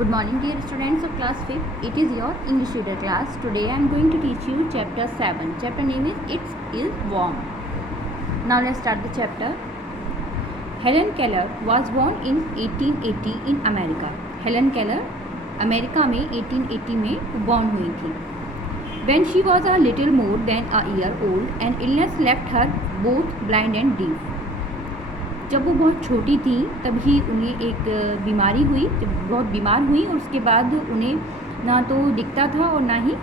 Good morning dear students of class 5th. It is your English reader class. Today I am going to teach you chapter 7. Chapter name is It is Warm. Now let's start the chapter. Helen Keller was born in 1880 in America. Helen Keller America में 1880 में born हुई थी. When she was a little more than a year old, an illness left her both blind and deaf. जब वो बहुत छोटी थी तभी उन्हें एक बीमारी हुई, जब बहुत बीमार हुई और उसके बाद उन्हें ना तो दिखता था और ना ही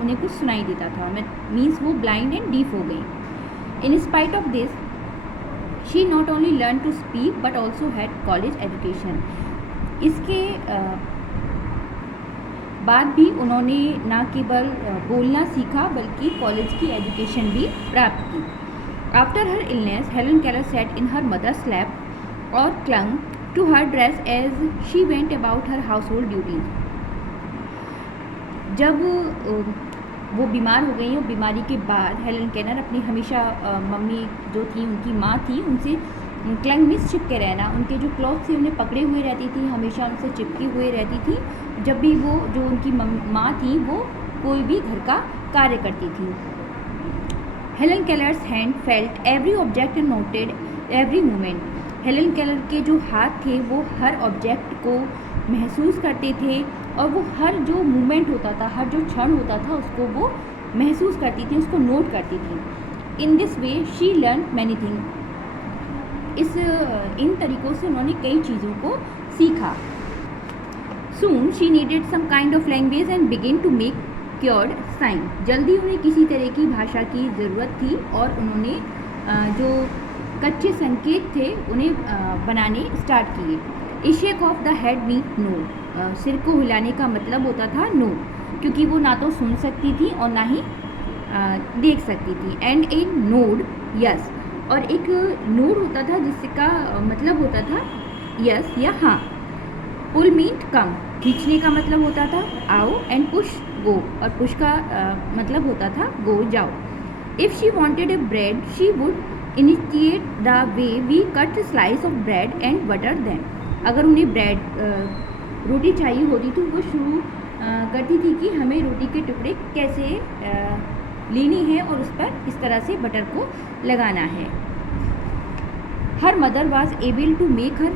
उन्हें कुछ सुनाई देता था. मीन्स वो ब्लाइंड एंड डीफ हो गई. In spite of this she not only learn to speak but also had college education. इसके बाद भी उन्होंने ना केवल बोलना सीखा बल्कि कॉलेज की एजुकेशन भी प्राप्त की. After her illness, Helen Keller sat in her mother's lap or clung to her dress as she went about her household duties. जब वो बीमार हो गई और बीमारी के बाद हेलन केलर अपनी हमेशा मम्मी जो थी उनकी माँ थी उनसे क्लंग मीन्स चिपके रहना, उनके जो क्लॉथ थे उन्हें पकड़े हुए रहती थी, हमेशा उनसे चिपकी हुए रहती थी. जब भी वो जो उनकी माँ थी वो कोई भी घर का कार्य करती थी. Helen Keller's hand felt every object and noted every moment. Helen Keller के जो हाथ थे वो हर ऑब्जेक्ट को महसूस करते थे और वो हर जो मूवमेंट होता था, हर जो क्षण होता था उसको वो महसूस करती थी, उसको नोट करती थी. In this way she learn many thing. इन तरीक़ों से उन्होंने कई चीज़ों को सीखा. Soon she needed some kind of language and begin to make crude sign. जल्दी उन्हें किसी तरह की भाषा की ज़रूरत थी और उन्होंने जो कच्चे संकेत थे उन्हें बनाने स्टार्ट किए. A shake of the head mean no. सिर को हिलाने का मतलब होता था नो, क्योंकि वो ना तो सुन सकती थी और ना ही देख सकती थी. And A node yes. और एक नोड होता था जिसका मतलब होता था यस या हाँ. Pull meant come. खींचने का मतलब होता था आओ. And push go. और पुश का मतलब होता था गो जाओ. If she wanted a bread she would initiate the way we cut slice of bread and butter then. अगर उन्हें ब्रेड रोटी चाहिए होती तो वो शुरू करती थी कि हमें रोटी के टुकड़े कैसे लेनी है और उस पर इस तरह से बटर को लगाना है. Her mother was able to make her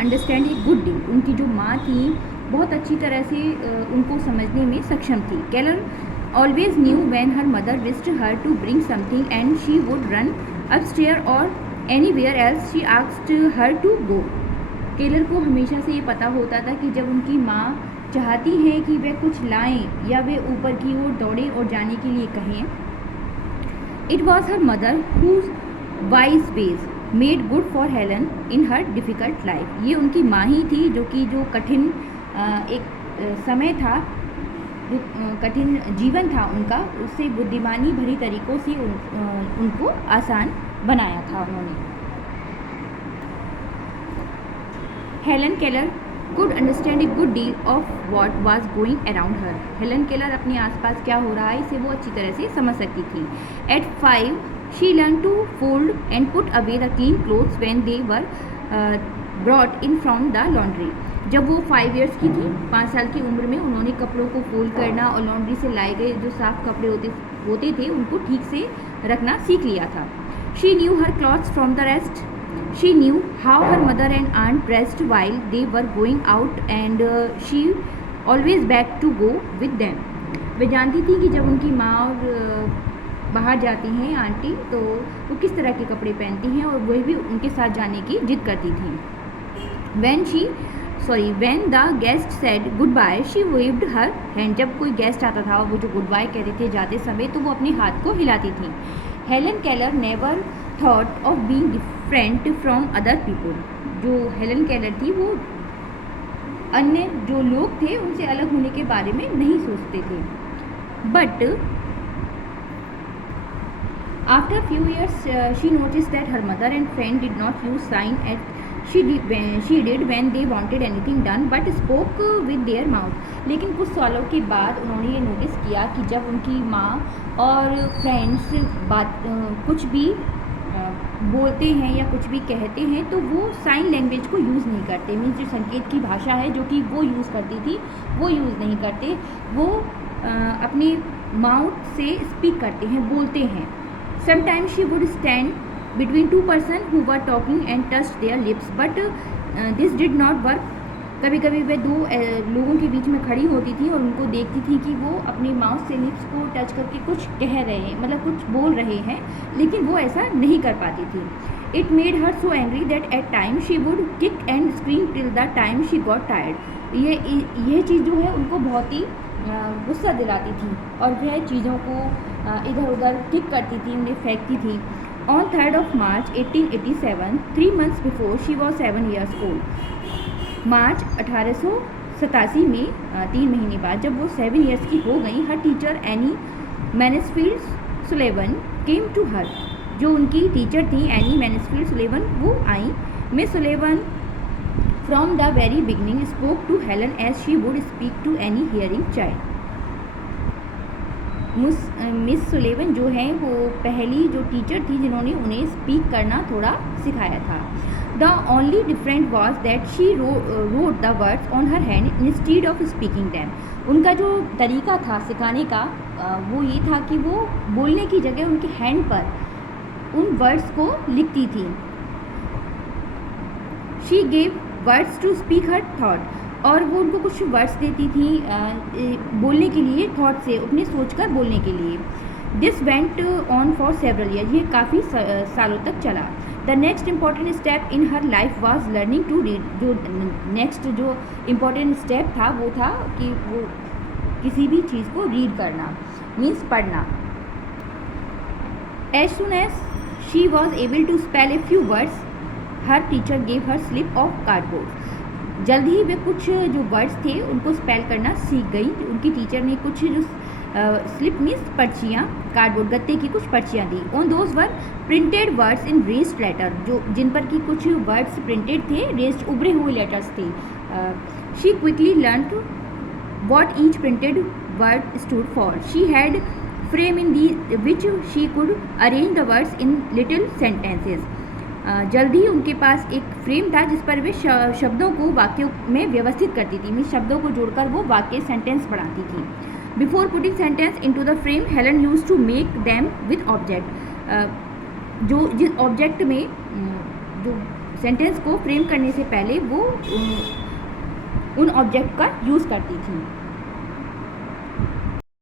understand a good deal. उनकी जो माँ थी बहुत अच्छी तरह से उनको समझने में सक्षम थी. Keller always knew when her mother wished her to bring something and she would run upstairs और anywhere else she asked her to go. Keller को हमेशा से ये पता होता था कि जब उनकी माँ चाहती है कि वे कुछ लाएं या वे ऊपर की ओर दौड़ें और जाने के लिए कहें. It was her mother whose wise ways made good for Helen in her difficult life. ये उनकी माँ ही थी जो कि जो कठिन एक समय था, जो कठिन जीवन था उनका, उससे बुद्धिमानी भरी तरीक़ों से उनको आसान बनाया था उन्होंने. Helen Keller could understand a good deal of what was going around her. Helen Keller अपने आसपास क्या हो रहा है इसे वो अच्छी तरह से समझ सकती थी. At 5 she learned to fold and put away the clean clothes when they were brought in from the laundry. जब वो 5 years की थी, 5 साल की उम्र में उन्होंने कपड़ों को फोल्ड करना और लॉन्ड्री से लाए गए जो साफ़ कपड़े होते थे उनको ठीक से रखना सीख लिया था. She knew her clothes from the rest. She knew how her mother and aunt dressed while they were going out and she always begged to go with them. वे जानती थी कि जब उनकी माँ और बाहर जाती हैं आंटी तो वो किस तरह के कपड़े पहनती हैं और वह भी उनके साथ जाने की जिद करती थी. When the guest said goodbye she waved her hand. जब कोई गेस्ट आता था वो जो गुड बाय कहते थे जाते समय तो वो अपने हाथ को हिलाती थी. Helen Keller never thought of being different from other people. जो हेलन केलर थी वो अन्य जो लोग थे उनसे अलग होने के बारे में नहीं सोचते थे. But after few years she notice that her mother and friend did not use sign at she did when they wanted anything done but spoke with their mouth. लेकिन कुछ सालों के बाद उन्होंने ये नोटिस किया कि जब उनकी माँ और फ्रेंड्स कुछ भी बोलते हैं या कुछ भी कहते हैं तो वो साइन लैंग्वेज को यूज़ नहीं करते, मीन्स जो संकेत की भाषा है जो कि वो यूज़ करती थी वो यूज़ नहीं करते, वो अपने माउथ से स्पीक करते हैं, बोलते हैं। Sometimes she would stand between two person who were talking and touch there lips but this did not work. कभी कभी वे दो लोगों के बीच में खड़ी होती थी और उनको देखती थी कि वो अपने माउथ से लिप्स को टच करके कुछ कह रहे हैं, मतलब कुछ बोल रहे हैं, लेकिन वो ऐसा नहीं कर पाती थी। It made her so angry that at time she would kick and scream till the time she got tired. यह चीज़ जो है उनको बहुत ही गुस्सा दिलाती थी और वह चीज़ों को इधर उधर किक करती थी, उन्हें फेंकती थी। On 3rd of March 1887, 3 months before she was 7 years old, मार्च 1887 में 3 महीने बाद जब वो 7 ईयर्स की हो गई, her teacher Anne Mansfield Sullivan came to her. जो उनकी टीचर थी एनी मैनसफील्ड सुलेवन, वो आई। Miss Sullivan from the very beginning spoke to Helen as she would speak to any hearing child. Miss Sullivan जो है वो पहली जो टीचर थी जिन्होंने उन्हें स्पीक करना थोड़ा सिखाया था। The only difference was that she wrote the words on her hand instead of speaking them. उनका जो तरीका था सिखाने का वो ये था कि वो बोलने की जगह उनके हैंड पर उन वर्ड्स को लिखती थी। She gave words to speak her thought, और वो उनको कुछ वर्ड्स देती थी बोलने के लिए, थॉट से अपने सोचकर बोलने के लिए। This went on for several year, ये काफ़ी सालों तक चला। The next important step in her life was learning to read. जो नेक्स्ट जो इम्पॉर्टेंट स्टेप था वो था कि वो किसी भी चीज़ को रीड करना, मीन्स पढ़ना। As soon as she was able to spell a few words her teacher gave her slip of cardboard. जल्द ही वे कुछ जो वर्ड्स थे उनको स्पेल करना सीख गई। उनकी टीचर ने कुछ जो स्लिप मीन्स पर्चियाँ, कार्डबोर्ड गत्ते की कुछ पर्चियाँ दी। On those were printed words in raised letter, जो जिन पर की कुछ वर्ड्स प्रिंटेड थे, रेस्ड उभरे हुए लेटर्स थे। She quickly learn what each printed word stood for. She had frame in the which she could arrange the words in little sentences. जल्दी ही उनके पास एक फ्रेम था जिस पर वे शब्दों को वाक्यों में व्यवस्थित करती थी, मीन्स शब्दों को जोड़कर वो वाक्य सेंटेंस बनाती थी। Before putting sentence into the frame Helen used to make them with object. जो जिस ऑब्जेक्ट में जो सेंटेंस को फ्रेम करने से पहले वो उन ऑब्जेक्ट का यूज़ करती थी।